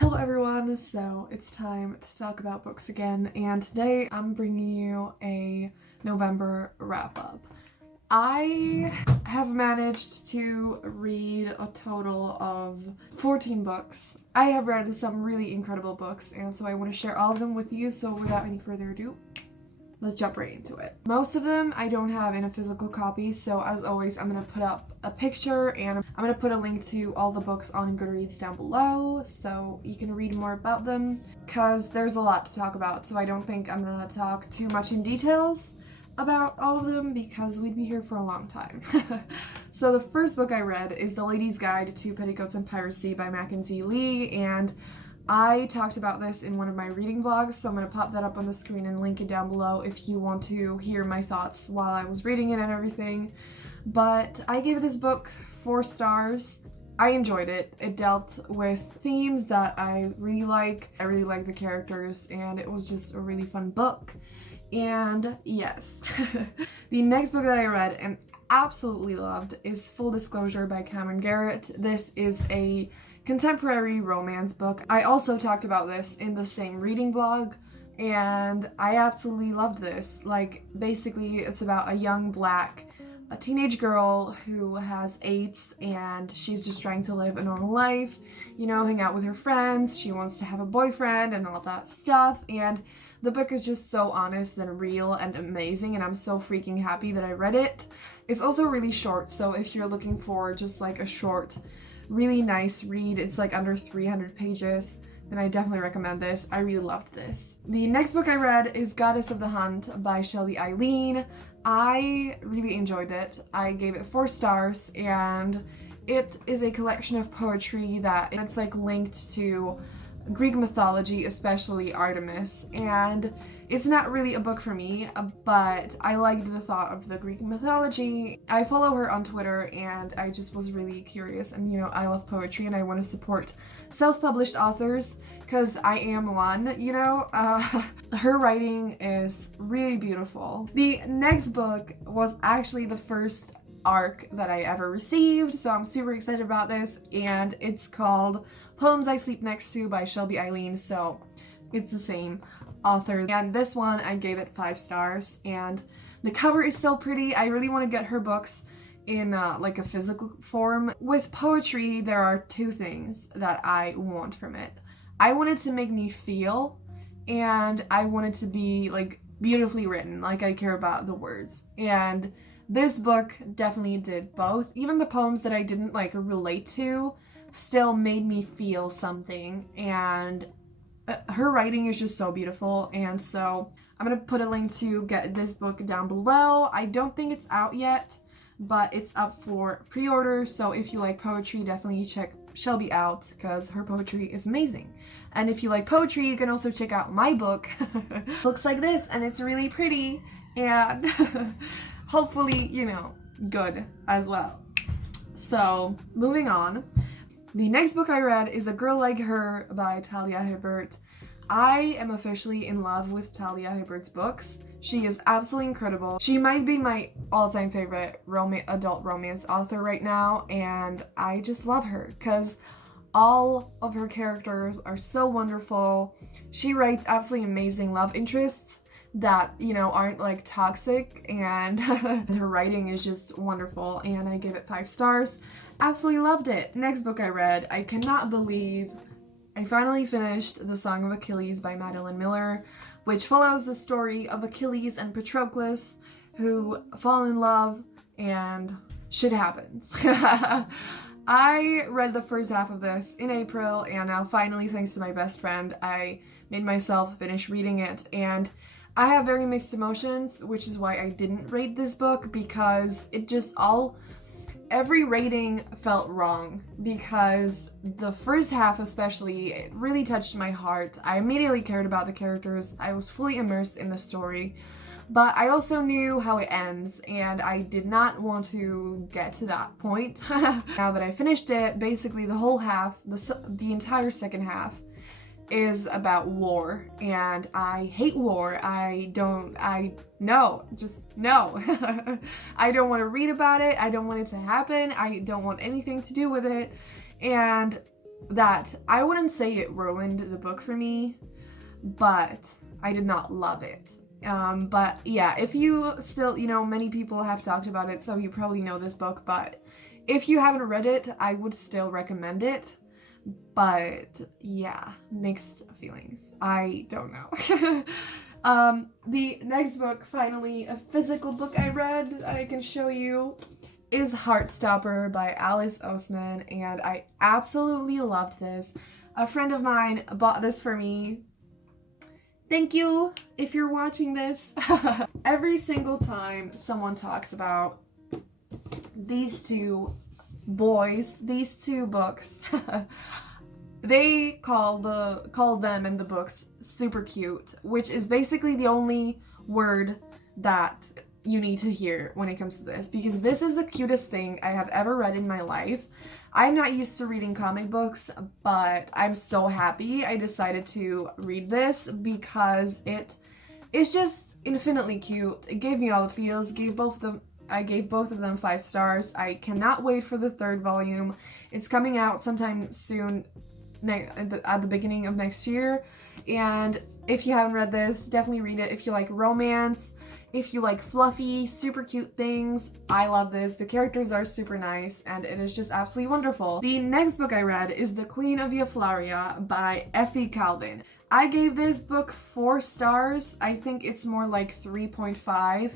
Hello everyone, so it's time to talk about books again, and today I'm bringing you a November wrap-up. I have managed to read a total of 14 books. I have read some really incredible books, and so I want to share all of them with you, so without any further ado, let's jump right into it. Most of them I don't have in a physical copy, so as always I'm going to put up a picture and I'm going to put a link to all the books on Goodreads down below so you can read more about them, because there's a lot to talk about, so I don't think I'm going to talk too much in details about all of them because we'd be here for a long time. So the first book I read is The Lady's Guide to Petticoats and Piracy by Mackenzie Lee, and I talked about this in one of my reading vlogs, so I'm going to pop that up on the screen and link it down below if you want to hear my thoughts while I was reading it and everything. But I gave this book 4 stars. I enjoyed it. It dealt with themes that I really like. I really like the characters, and it was just a really fun book. And yes. The next book that I read and absolutely loved is Full Disclosure by Cameron Garrett. This is a contemporary romance book. I also talked about this in the same reading vlog, and I absolutely loved this. Like, basically it's about a young a teenage girl who has AIDS, and she's just trying to live a normal life, you know, hang out with her friends. She wants to have a boyfriend and all that stuff, and the book is just so honest and real and amazing, and I'm so freaking happy that I read it. It's also really short, so if you're looking for just like a short, really nice read, it's like under 300 pages, then I definitely recommend this. I really loved this. The next book I read is Goddess of the Hunt by Shelby Eileen. I really enjoyed it. I gave it 4 stars, and it is a collection of poetry that it's like linked to Greek mythology, especially Artemis, and it's not really a book for me, but I liked the thought of the Greek mythology. I follow her on Twitter, and I just was really curious, and you know, I love poetry and I want to support self-published authors because I am one, you know. Her writing is really beautiful. The next book was actually the first arc that I ever received, so I'm super excited about this, and it's called Poems I Sleep Next To by Shelby Eileen, so it's the same author. And this one I gave it 5 stars, and the cover is so pretty. I really want to get her books in like a physical form. With poetry, there are 2 things that I want from it. I want it to make me feel, and I want it to be like beautifully written, like I care about the words, and this book definitely did both. Even the poems that I didn't like relate to still made me feel something, and her writing is just so beautiful, and so I'm gonna put a link to get this book down below. I don't think it's out yet, but it's up for pre-order, so if you like poetry, definitely check Shelby out because her poetry is amazing. And if you like poetry, you can also check out my book. Looks like this, and it's really pretty, and hopefully, you know, good as well. So, moving on. The next book I read is A Girl Like Her by Talia Hibbert. I am officially in love with Talia Hibbert's books. She is absolutely incredible. She might be my all-time favorite adult romance author right now, and I just love her because all of her characters are so wonderful. She writes absolutely amazing love interests that, you know, aren't like toxic, and her writing is just wonderful, and I gave it 5 stars. Absolutely loved it. Next book I read, I cannot believe I finally finished The Song of Achilles by Madeline Miller, which follows the story of Achilles and Patroclus, who fall in love and shit happens. I read the first half of this in April, and now finally, thanks to my best friend, I made myself finish reading it, and I have very mixed emotions, which is why I didn't rate this book, because it just every rating felt wrong, because the first half especially, it really touched my heart. I immediately cared about the characters. I was fully immersed in the story, but I also knew how it ends, and I did not want to get to that point. Now that I finished it, basically the whole half, the entire second half, is about war, and I hate war. Just no. I don't want to read about it. I don't want it to happen. I don't want anything to do with it. And that I wouldn't say it ruined the book for me, but I did not love it. But yeah, if you still, many people have talked about it, so you probably know this book, but if you haven't read it, I would still recommend it. But yeah, mixed feelings. I don't know. The next book, finally, a physical book I read that I can show you, is Heartstopper by Alice Oseman, and I absolutely loved this. A friend of mine bought this for me. Thank you if you're watching this. Every single time someone talks about these two boys, these two books, they call them in the books super cute, which is basically the only word that you need to hear when it comes to this, because this is the cutest thing I have ever read in my life. I'm not used to reading comic books, but I'm so happy I decided to read this because it is just infinitely cute. It gave me all the feels, I gave both of them 5 stars. I cannot wait for the 3rd volume. It's coming out sometime soon, at the beginning of next year, and if you haven't read this, definitely read it. If you like romance, if you like fluffy, super cute things, I love this. The characters are super nice, and it is just absolutely wonderful. The next book I read is The Queen of Afluria by Effie Calvin. I gave this book 4 stars. I think it's more like 3.5.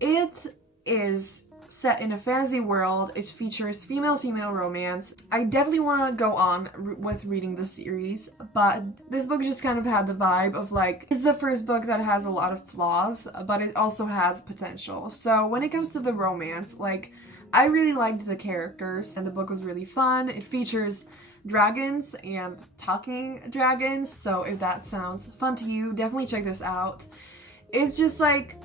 It is set in a fantasy world. It features female-female romance. I definitely want to go on with reading the series, but this book just kind of had the vibe of like, it's the first book that has a lot of flaws, but it also has potential. So when it comes to the romance, like, I really liked the characters, and the book was really fun. It features dragons and talking dragons, so if that sounds fun to you, definitely check this out. It's just like,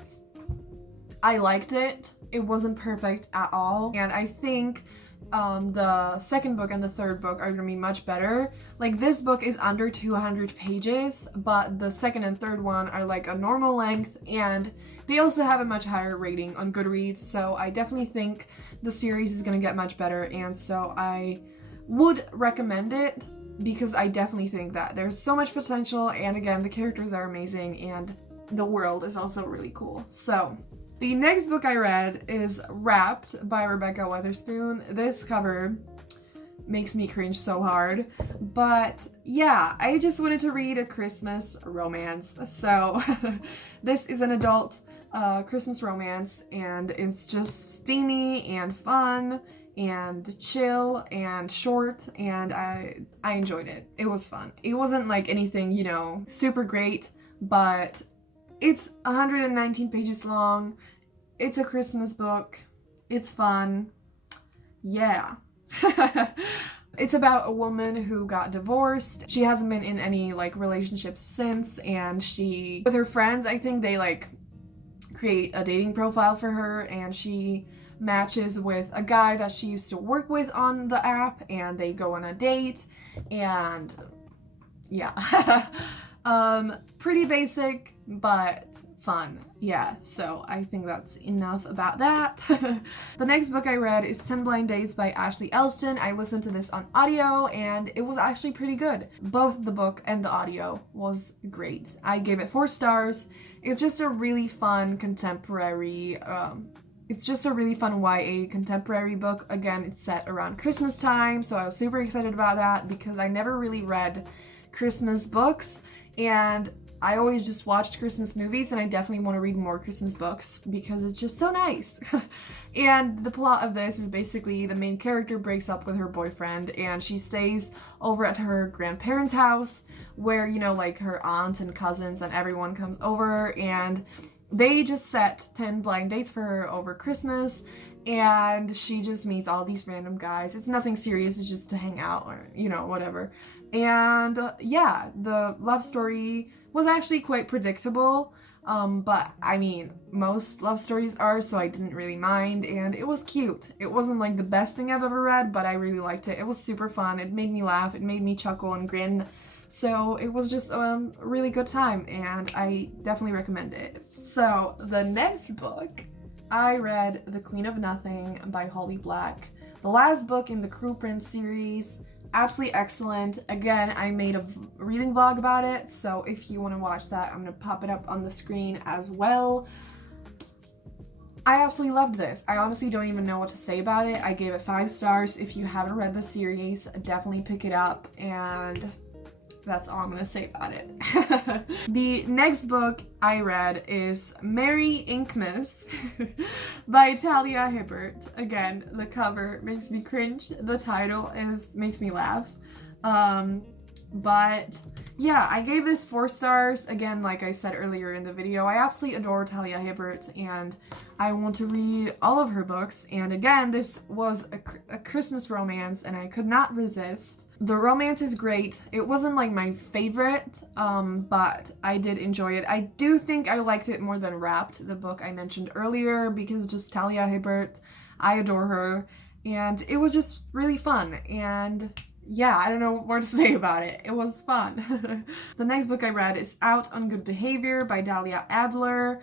I liked it. It wasn't perfect at all, and I think the second book and the third book are gonna be much better. Like, this book is under 200 pages, but the second and third one are like a normal length, and they also have a much higher rating on Goodreads, so I definitely think the series is gonna get much better, and so I would recommend it because I definitely think that there's so much potential, and again, the characters are amazing, and the world is also really cool. So the next book I read is Wrapped by Rebecca Weatherspoon. This cover makes me cringe so hard, but yeah, I just wanted to read a Christmas romance. So this is an adult Christmas romance, and it's just steamy and fun and chill and short, and I enjoyed it. It was fun. It wasn't like anything, super great, but it's 119 pages long. It's a Christmas book. It's fun. Yeah. It's about a woman who got divorced. She hasn't been in any relationships since, and with her friends, I think they create a dating profile for her, and she matches with a guy that she used to work with on the app, and they go on a date, and yeah. Pretty basic, but fun. Yeah, so I think that's enough about that. The next book I read is 10 Blind Dates by Ashley Elston. I listened to this on audio, and it was actually pretty good. Both the book and the audio was great. I gave it 4 stars. It's just a really fun contemporary, YA contemporary book. Again, it's set around Christmas time, so I was super excited about that because I never really read Christmas books, and I always just watched Christmas movies, and I definitely want to read more Christmas books because it's just so nice. And the plot of this is basically the main character breaks up with her boyfriend, and she stays over at her grandparents' house where, her aunts and cousins and everyone comes over, and they just set 10 blind dates for her over Christmas, and she just meets all these random guys. It's nothing serious, it's just to hang out or, whatever. And yeah, the love story was actually quite predictable, but I mean, most love stories are, so I didn't really mind, and it was cute. It wasn't the best thing I've ever read, but I really liked it. It was super fun. It made me laugh. It made me chuckle and grin. So it was just a really good time, and I definitely recommend it. So the next book, I read The Queen of Nothing by Holly Black, the last book in the Cruel Prince series. absolutely excellent. Again, I made a reading vlog about it, so if you want to watch that, I'm going to pop it up on the screen as well. I absolutely loved this. I honestly don't even know what to say about it. I gave it 5 stars. If you haven't read the series, definitely pick it up, and that's all I'm gonna say about it. The next book I read is Merry Inkmas by Talia Hibbert. Again, the cover makes me cringe. The title makes me laugh. But yeah, I gave this 4 stars. Again, like I said earlier in the video, I absolutely adore Talia Hibbert and I want to read all of her books. And again, this was a Christmas romance and I could not resist. The romance is great. It wasn't like my favorite, but I did enjoy it. I do think I liked it more than Wrapped, the book I mentioned earlier, because just Talia Hibbert, I adore her, and it was just really fun. And yeah, I don't know what to say about it. It was fun. The next book I read is Out on Good Behavior by Dahlia Adler.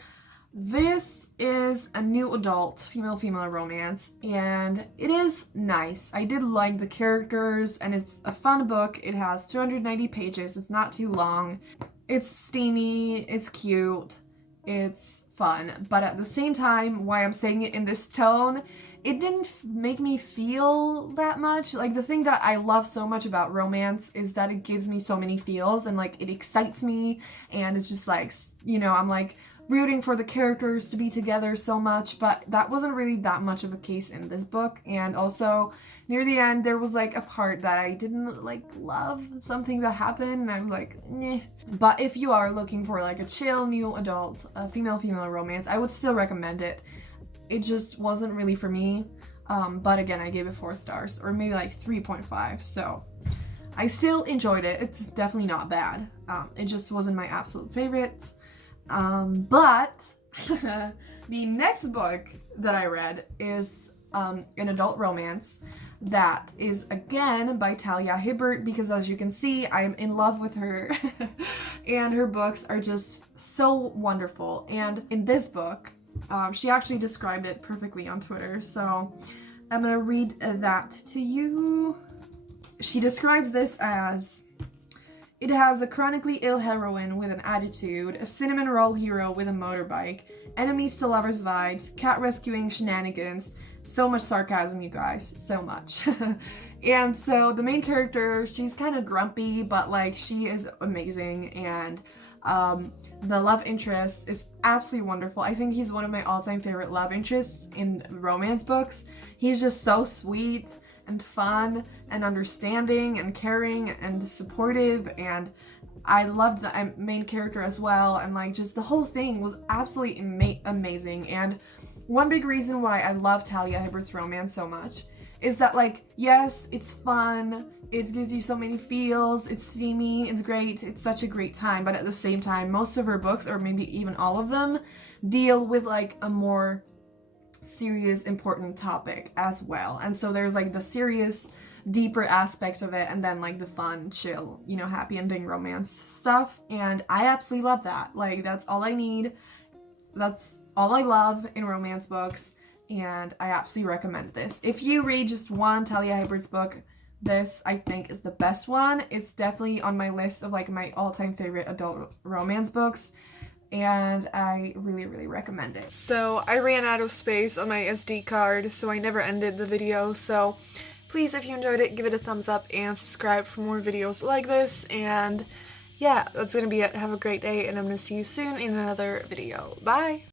This is a new adult female-female romance, and it is nice. I did like the characters, and it's a fun book. It has 290 pages. It's not too long. It's steamy, it's cute, it's fun, but at the same time, why I'm saying it in this tone, it didn't make me feel that much. Like, the thing that I love so much about romance is that it gives me so many feels, and like, it excites me, and it's just like, you know, I'm like rooting for the characters to be together so much, but that wasn't really that much of a case in this book. And also near the end there was like a part that I didn't like love, something that happened, and I'm like, eh. But if you are looking for like a chill new adult female-female romance, I would still recommend it. It just wasn't really for me, but again, I gave it 4 stars, or maybe like 3.5, so I still enjoyed it. It's definitely not bad. It just wasn't my absolute favorite. But the next book that I read is an adult romance that is again by Talia Hibbert, because as you can see, I am in love with her and her books are just so wonderful. And in this book, she actually described it perfectly on Twitter, so I'm gonna read that to you. She describes this as: it has a chronically ill heroine with an attitude, a cinnamon roll hero with a motorbike, enemies to lovers vibes, cat rescuing shenanigans, so much sarcasm, you guys, so much. And so the main character, she's kind of grumpy, but like she is amazing, and the love interest is absolutely wonderful. I think he's one of my all-time favorite love interests in romance books. He's just so sweet and fun and understanding and caring and supportive, and I loved the main character as well, and like just the whole thing was absolutely amazing. And one big reason why I love Talia Hibbert's romance so much is that, like, yes, it's fun, it gives you so many feels, it's steamy, it's great, it's such a great time, but at the same time, most of her books, or maybe even all of them, deal with like a more serious, important topic as well. And so there's like the serious, deeper aspect of it, and then like the fun, chill, you know, happy ending romance stuff. And I absolutely love that. Like, that's all I need. That's all I love in romance books, and I absolutely recommend this. If you read just one Talia Hibbert's book, this I think is the best one. It's definitely on my list of like my all-time favorite adult romance books, and I really, really recommend it. So I ran out of space on my SD card, so I never ended the video. So please, if you enjoyed it, give it a thumbs up and subscribe for more videos like this. And yeah, that's gonna be it. Have a great day, and I'm gonna see you soon in another video. Bye!